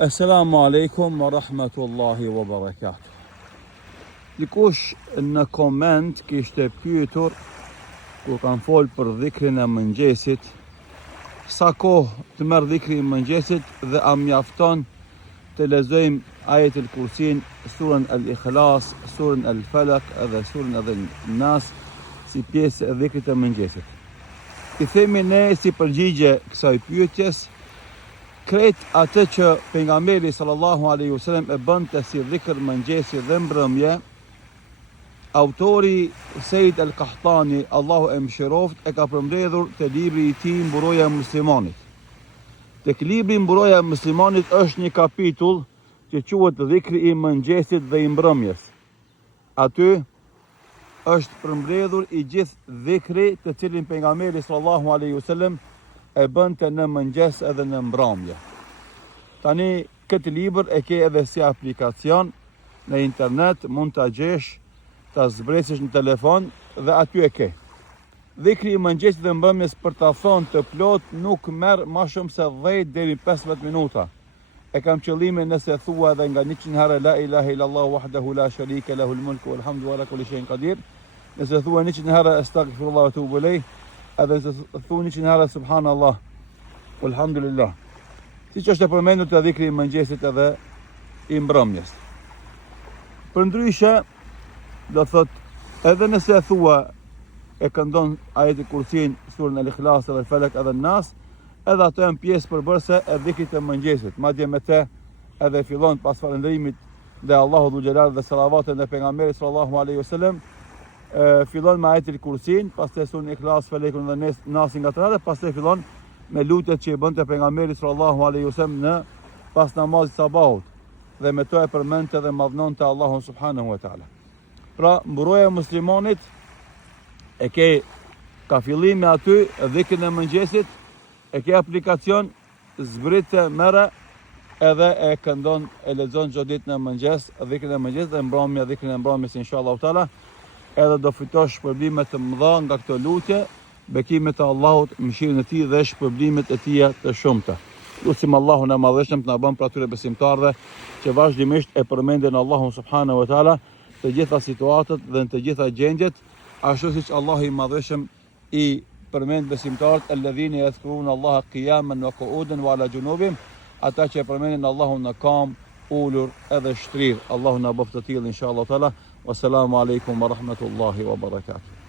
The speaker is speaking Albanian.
Assalamu alaikum wa rahmatullahi wa barakatuh. Dikush në koment kishte pyetur kur kanë fol për dhikrin e mëngjesit, sa kohë të merr dhikri i mëngjesit dhe a mjafton të lexojmë ajetul kursin, surën al-Ikhlas, surën al-Falaq dhe surën al-Nas si pjesë e dhikrit të mëngjesit. I themi ne si përgjigje kësaj pyetjes, krejt atë që pejgamberi sallallahu alaihi wasallam e bënte si dhikr mëngjesi dhe mbrëmje, autori Sejid al-Qahtani, Allahu e mëshiroft, e ka përmbledhur te libri i tij Mburoja e muslimanit. Tek libri Mburoja e muslimanit është një kapitull që quhet dhikri i mëngjesit dhe i mbrëmjes. Aty është përmbledhur i gjithë dhikri të cilin pejgamberi sallallahu alaihi wasallam e bënte në mëngjes edhe në mbrëmje. Tani këtë libër e ke edhe si aplikacion në internet, mund ta gjesh, ta zbresësh në telefon dhe aty e ke. Dhikri i mëngjesit dhe mbrëmjes për ta thonë të plot nuk merr më shumë se 10 deri 15 minuta. E kam qëllimin nëse thua edhe nga 100 herë la ilaha illallah wahdahu la sharika lahu al-mulku wal hamdu wa ala kulli shay'in qadir. Nëse thua 100 herë astaghfirullah wa atubu ilayh, edhe nëse thua 100 herë subhanallah walhamdulillah. Siç është e përmendur te dhikri i mëngjesit edhe i mbrëmjes. Përndryshe, do thot, edhe nëse thua e këndon ajetul kursin, surën al-Ikhlas dhe al-Falaq edhe Nas, edhe ato janë pjesë përbërëse e dhikrit të mëngjesit. Madje me te edhe fillon pas falëndrimit dhe Allahu dhul xhelal dhe salavatën dhe pejgamberit sallallahu alaihi wasallam, fillon me ajetul kursin, pastaj surën Ikhlas, Falaqun dhe Nasin nga tërë, pastaj fillon me lutjet që i bënte pejgamberi sallallahu alaihi wasallam në pas namazit sabahut, dhe me to e përmendte dhe madhnonte Allahun subhanahu wa taala. Pra, mburoja e muslimanit e ke ka fillimi aty dhikrin e mëngjesit, e ke aplikacion, zbritë merre edhe e këndon, e lexon çdo ditë në mëngjes dhikrin e mëngjesit dhe mbrëmje dhikrin e mbrëmjes inshallah taala, edhe do fitosh shpërblime të mëdha nga këto lutje, bekimet e Allahut, mëshirën e tij dhe shpërblimet e tija të shumta. Lutim Allahun e madhëshëm të na bën për atyre besimtarëve që vazhdimisht e përmendin Allahun subhanahu wa taala të gjitha situatët dhe në të gjitha gjendjet, ashtu siç Allahu i madhëshëm i përmend besimtarët alladhina yadhkuruna Allaha qiyaman wa qu'udan wa ala junubihim, ata që e përmendin Allahun në kam, ulur edhe shtrir. Allahu na bëft të tillë inshallah taala. Wassalamu alaikum wa rahmatullahi wa barakatuh.